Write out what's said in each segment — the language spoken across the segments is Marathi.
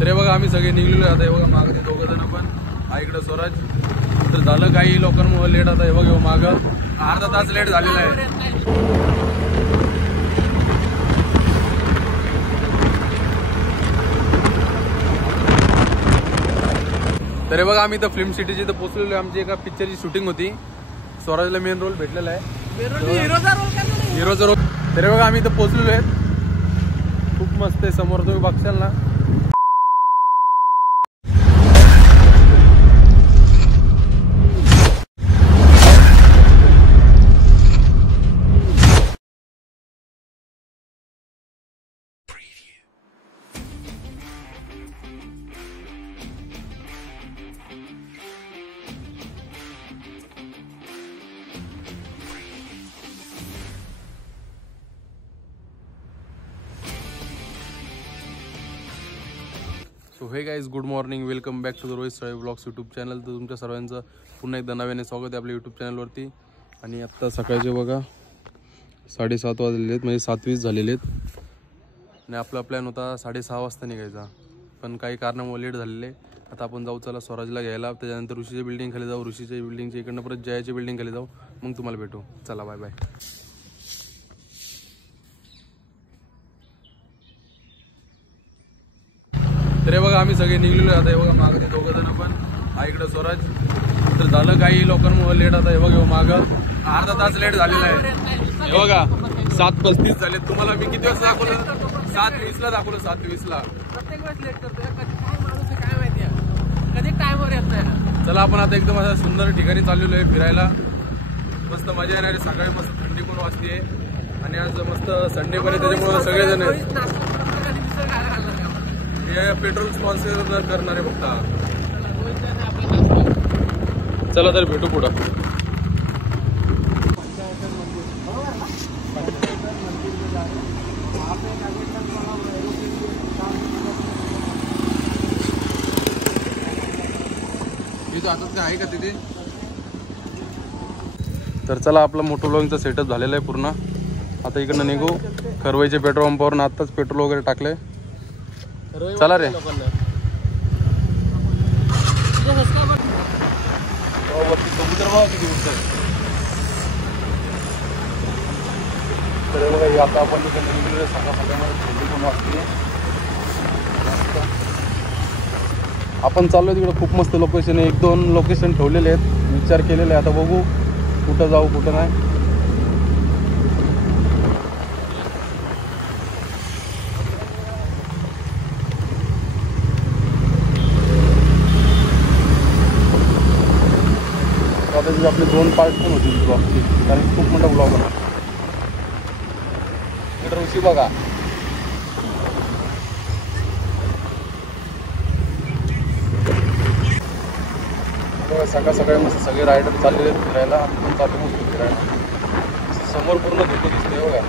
तर हे बघा आम्ही सगळे निघलेलो आता. हे बघा मागं ते दोघं जण पण हा इकडं स्वराज. तर झालं काही लोकांमुळे लेट. आता हे बघा मागं अर्धा तास लेट झालेला आहे. तर हे बघा आम्ही इथं फिल्म सिटीची इथं पोहोचलेलो आहे. आमची एका पिक्चरची शूटिंग होती. स्वराजला मेन रोल भेटलेला आहे, हिरोचा रोल. तर हे बघा आम्ही इथं पोहोचलेलो आहे. खूप मस्त आहे, समोर तुम्ही बघशाल ना. So hey guys, good morning, welcome back to the Rohit Sale blogs YouTube channel. तर तुमच्या सर्वांचं पुन्हा एकदा नव्याने स्वागत आहे आपल्या यूट्यूब चॅनलवरती. आणि आत्ता सकाळचे बघा 7:30 वाजलेले आहेत, म्हणजे 7:20 झालेले आहेत. आणि आपला प्लॅन होता 6:30 वाजता निघायचा, पण काही कारणामुळे लेट झालेले. आता आपण जाऊ चला स्वराजला घ्यायला. त्याच्यानंतर ऋषीच्या बिल्डिंग खाली जाऊ, ऋषीच्या बिल्डिंगच्या इकडनं परत जयाच्या बिल्डिंग खाली जाऊ, मग तुम्हाला भेटू. चला बाय बाय. तर हे बघा आम्ही सगळे निघलेलो आता. हे बघा मागं ते दोघं जण पण हा इकडं स्वराज. तर झालं काही लोकांमुळे लेट. आता हे बघा मागं अर्धा तास लेट झालेला आहे. हे बघा 7:35 झाले. तुम्हाला मी किती वाजता दाखवलं? 7:20 दाखवलं. 7:20 प्रत्येक वेळेस लेट करतोय. कधी काय माणूस आहे काय माहिती आहे, कधी टाइमवर येत नाही. चला आपण आता एकदम अशा सुंदर ठिकाणी चाललेलो आहे फिरायला. मस्त मजा येणार आहे. सकाळी मस्त थंडी पण वाजते आणि आज मस्त संडे पण आहे, त्याच्यामुळे सगळेजण हे पेट्रोल स्पॉन्सर करणारे फक्त. चला तर भेटू पुढं. आता आहे का तिथे? तर चला आपला मोटो ब्लॉगिंगचा सेटअप झालेला आहे पूर्ण. आता इकडनं निघू खरवाईच्या पेट्रोल पंपावरून. आत्ताच पेट्रोल वगैरे टाकले. चला रे. समुद्र बघा किती उंच आहे. तर बघा आता आपण निघलेलो सकाळमध्ये थंडी पण वाजते. आपण चाललोय तिकडे. खूप मस्त लोकेशन आहे. 1-2 लोकेशन ठेवलेले आहेत, विचार केलेला आहे. आता बघू कुठं जाऊ कुठं नाही. आता आपले 2 पार्ट पण होतील ब्लॉगचे, कारण खूप मोठा ब्लॉग आहे. इकडे ऋषी बघा. सकाळ सकाळी मस्त सगळे रायडर चाललेले आहेत फिरायला. आम्ही पण चालू मस्त फिरायला. समोर पूर्ण धोको दिसतोय बघा.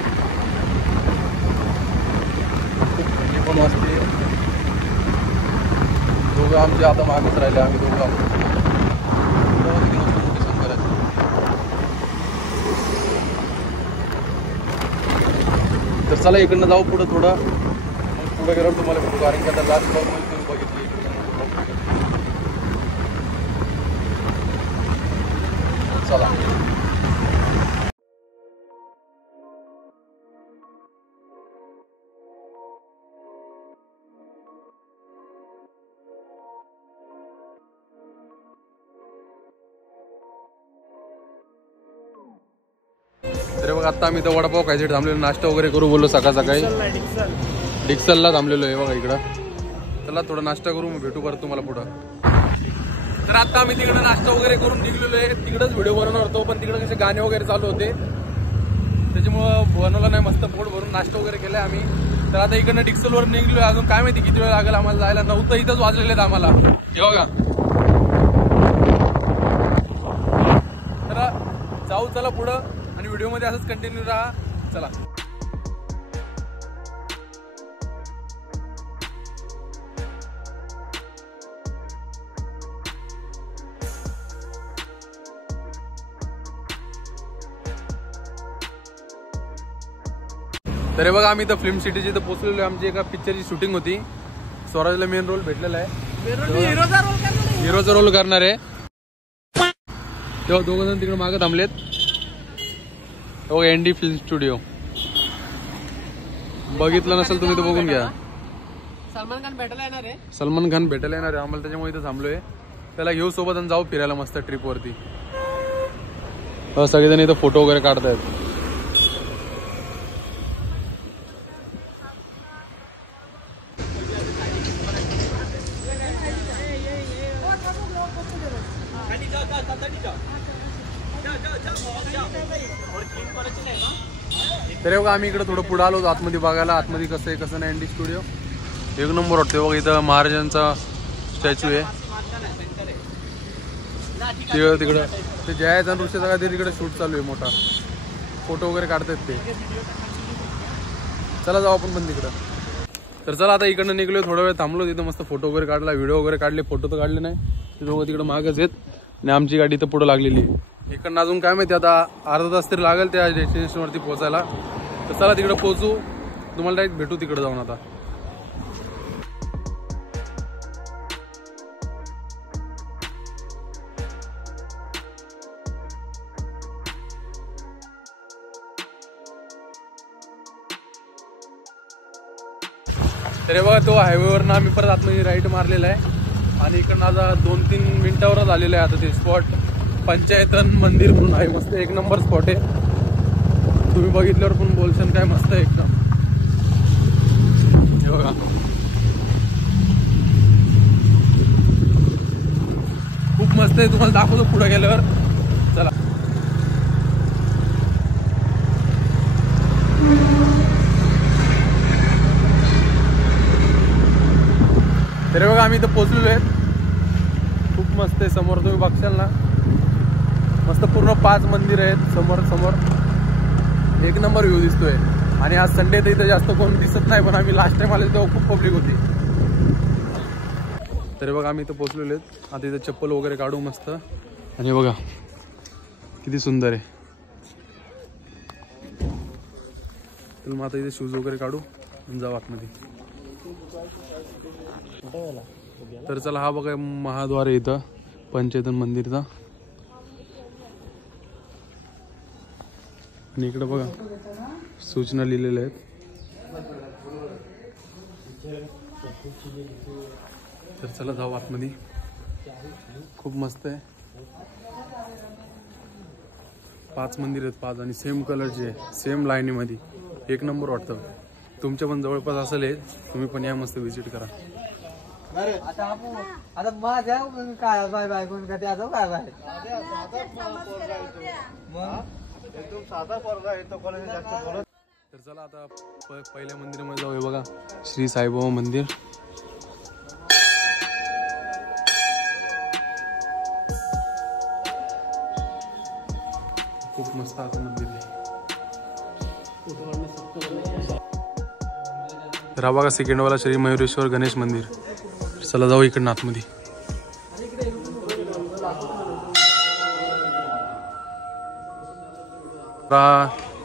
थंडी पण वाजते. दोघं आमचे आता मागेच राहिले. आम्ही दोघं तर चला इकडनं जाऊ पुढं थोडं. मग पुढे गेल्यावर तुम्हाला भेटू, कारण की आता लास्ट ब्लॉग मध्ये तुम्ही बघितली. चला. तर बघा आता आम्ही इथं वडापाव खायसाठी थांबलेलो, नाश्ता वगैरे करू बोललो सकाळ सकाळी. डिक्सलला थांबलेलो आहे बघा इकडं. चला थोडा नाश्ता करू, मग भेटू परत तुम्हाला पुढं. तर आता आम्ही तिकडे नाश्ता वगैरे करून निघलेलो आहे. तिकडेच व्हिडिओ बनवणार होतो, पण तिकडे कसे गाणे वगैरे चालू होते, त्याच्यामुळं बनवलं नाही. मस्त पोट भरून नाश्ता वगैरे केलाय आम्ही. तर आता इकडनं डिक्सलवर निघलोय. अजून काय माहिती किती वेळ लागेल आम्हाला जायला. 9 तर इथंच वाजलेले आहेत आम्हाला. हे बघा. तर जाऊ चला पुढं आणि व्हिडिओमध्ये असंच कंटिन्यू राहा. चला. तर हे बघा आम्ही इथं फिल्म सिटीची इथं पोहोचलेलो आहे. आमची एका पिक्चरची शूटिंग होती. स्वराजला मेन रोल भेटलेला आहे, हिरोचा रोल करणार आहे. हिरोचा रोल करणार आहे. तेव्हा दोघ जण तिकडे मागे थांबलेत. एनडी फिल्म स्टुडिओ बघितलं नसेल तुम्ही तर बघून घ्या. सलमान खान भेटायला येणार आहे. सलमान खान भेटायला येणार आहे आम्हाला, त्याच्यामुळे इथं थांबलोय. त्याला घेऊ सोबत आणि जाऊ फिरायला मस्त ट्रिप वरती. सगळेजण इथं फोटो वगैरे काढतायत. तरी बघा आम्ही इकडे थोडं पुढे आलो आतमध्ये बघायला, आतमध्ये कसं आहे कसं नाही. एनडी स्टुडिओ एक नंबर वाटतंय बघा. इथं महाराजांचा स्टॅच्यू आहे तिकडं. ते जयाचा नृत्याचा काहीतरी तिकडे शूट चालू आहे मोठा, फोटो वगैरे काढतात ते. चला जाऊ आपण पण तिकडं. तर चला आता इकडनं निघलो, थोडा वेळ थांबलो तिथं, मस्त फोटो वगैरे काढला, व्हिडिओ वगैरे काढले. फोटो तर काढले नाही, ते दोघं तिकडं मागच आहेत आणि आमची गाडी तर पुढं लागलेली आहे. इकडनं अजून काय माहिती आता अर्धा तास तरी लागेल त्या डेस्टिनेशनवरती पोहोचायला. तर चला तिकडे पोहोचू, तुम्हाला डायरेक्ट भेटू तिकडे जाऊन. आता तरी बघा तो हायवेवरनं आम्ही परत आतमध्ये राईट मारलेला आहे आणि इकडनं आता 2-3 मिनिटावरच आलेलं आहे. आता ते स्पॉट पंचायतन मंदिर म्हणून आहे, मस्त एक नंबर स्पॉट आहे. तुम्ही बघितल्यावर पण बोलशाल काय मस्त आहे एकदम. हे बघा खूप मस्त आहे, तुम्हाला दाखवतो पुढे गेल्यावर. चला तरी बघा आम्ही इथं पोहोचलेलो आहे. खूप मस्त आहे, समोर तुम्ही बघशाल ना मस्त पूर्ण 5 मंदिर आहेत समोर समोर. एक नंबर व्ह्यू दिसतोय. आणि आज संडे तर इथं जास्त कोण दिसत नाही, पण आम्ही लास्ट टाइम आले तेव्हा खूप पब्लिक होती. तरी बघा आम्ही इथं पोहोचलेलो आहेत. आता इथं चप्पल वगैरे काढू मस्त. आणि बघा किती सुंदर आहे. तर मग आता इथे शूज वगैरे काढू आणि जाऊ आतमध्ये. तर चला हा बघा महाद्वार आहे इथं पंचायतन मंदिरचा. आणि इकडे बघा सूचना लिहिलेल्या आहेत. तर चला जाऊ आतमध्ये. खूप मस्त आहे. 5 मंदिर आहेत, 5 आणि सेम कलरचे, सेम लाईनीमध्ये. एक नंबर वाटतं. तुमच्या पण जवळपास असेल हे, तुम्ही पण या मस्त व्हिजिट करा. आता माझ्या काय बाय बाय कोण का त्याचं काय बाय एकदम साधा पोरगा आहे तो, कॉलेज जास्त बोलत. तर चला आता पहिल्या मंदिरामध्ये जाऊ. हे बघा श्री साईबाबा मंदिर. खूप मस्त आता मंदिर आहे. तर हा बघा सेकंडवाला श्री मयुरेश्वर गणेश मंदिर. चला जाऊ इकडनं आतमध्ये.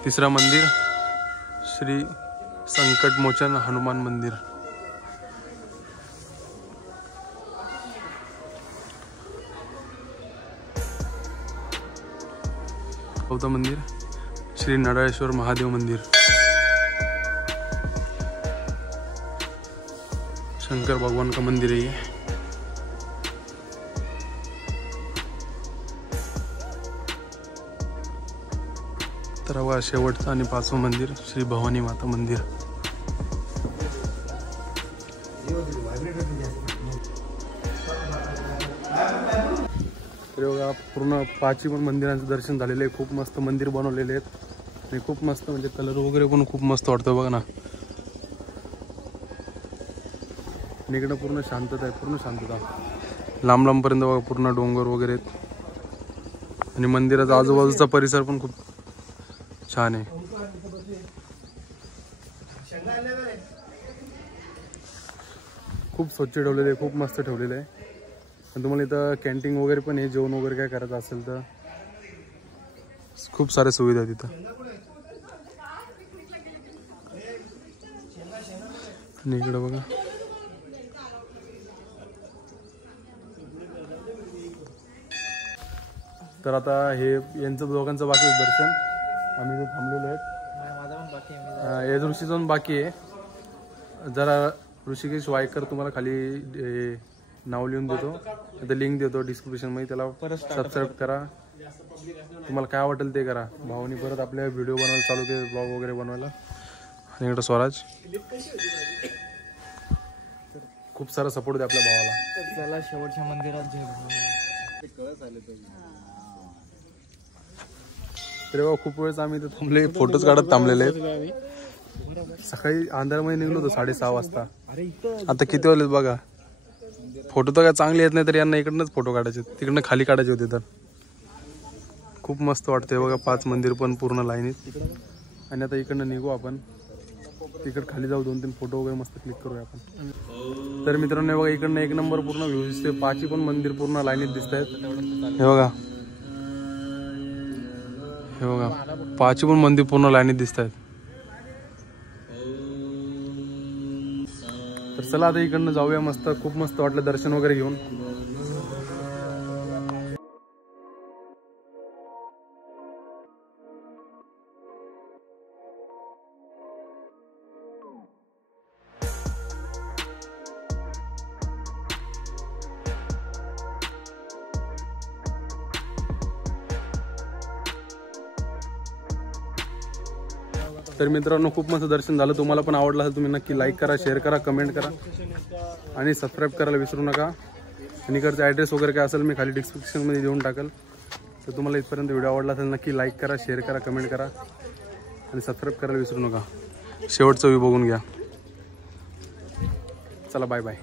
तिसरा मंदिर श्री संकटमोचन हनुमान मंदिर. चौथा मंदिर श्री नडाळेश्वर महादेव मंदिर. शंकर भगवान का मंदिर है ये. तर हवा शेवटचं आणि 5वं मंदिर श्री भवानी माता मंदिर. तर बघा पूर्ण 5 पण मंदिरांचं दर्शन झालेलं आहे. खूप मस्त मंदिर बनवलेले आहेत आणि खूप मस्त म्हणजे कलर वगैरे पण खूप मस्त वाटतं बघा ना. इकडं पूर्ण शांतता आहे, पूर्ण शांतता. लांब लांबपर्यंत बघा पूर्ण डोंगर वगैरे आहेत आणि मंदिराचा आजूबाजूचा परिसर पण खूप छान आहे. खूप स्वच्छ ठेवलेलं आहे, खूप मस्त ठेवलेलं आहे. आणि तुम्हाला इथं कॅन्टीन वगैरे पण आहे, जेवण वगैरे काय करायचं असेल तर खूप साऱ्या सुविधा आहेत तिथं. आणि इकडं बघा तर आता हे यांचं दोघांचं बाकी आहे दर्शन. आम्ही इथे थांबलेलो आहेत. माझा पण बाकी आहे. हे ऋषीचं पण बाकी आहे. जरा ऋषिकेश वायकर तुम्हाला खाली नाव लिहून देतो, आता लिंक देतो डिस्क्रिप्शनमध्ये, त्याला सबस्क्राईब करा. तुम्हाला काय वाटेल ते करा. भावानी परत आपल्या व्हिडिओ बनवायला चालू केले, ब्लॉग वगैरे बनवायला. आणि इकडं स्वराज खूप सारा सपोर्ट द्या आपल्या भावाला. चला शेवटच्या मंदिरात तरी बाबा खूप वेळेस आम्ही इथे थांबले, फोटोज काढत थांबलेले आहेत. सकाळी अंधारमध्ये निघलो होतो 6:30 वाजता. आता किती वाजलेत बघा. फोटो तर काय चांगले येत नाही, तर यांना इकडनंच फोटो काढायचे, तिकडनं खाली काढायचे होते. तर खूप मस्त वाटतंय बघा. 5 मंदिर पण पूर्ण लाईनीत. आणि आता इकडनं निघू आपण, तिकड खाली जाऊ, 2-3 फोटो वगैरे मस्त क्लिक करूया आपण. तर मित्रांनो बघा, इकडनं 1 नंबर पूर्ण व्ह्यू दिसते. 5 पण मंदिर पूर्ण लाईनीत दिसत आहेत. हे बघा, हे बघा, 5 पण मंदिर पूर्ण लाईनीत दिसत आहेत. तर चला आता इकडनं जाऊया. मस्त खूप मस्त वाटलं दर्शन वगैरे घेऊन. तर मित्रांनो खूप मस्त दर्शन झालं. तुम्हाला पण आवडलं असेल तुम्ही नक्की लाईक करा, शेअर करा, कमेंट करा आणि सबस्क्राईब करायला विसरू नका. आणि इकडचा ॲड्रेस वगैरे काय असेल मी खाली डिस्क्रिप्शनमध्ये देऊन टाकेल. तर तुम्हाला इथपर्यंत व्हिडिओ आवडला असेल नक्की लाईक करा, शेअर करा, कमेंट करा आणि सबस्क्राईब करायला विसरू नका. शेवटचा व्ह्यू बघून घ्या. चला बाय बाय.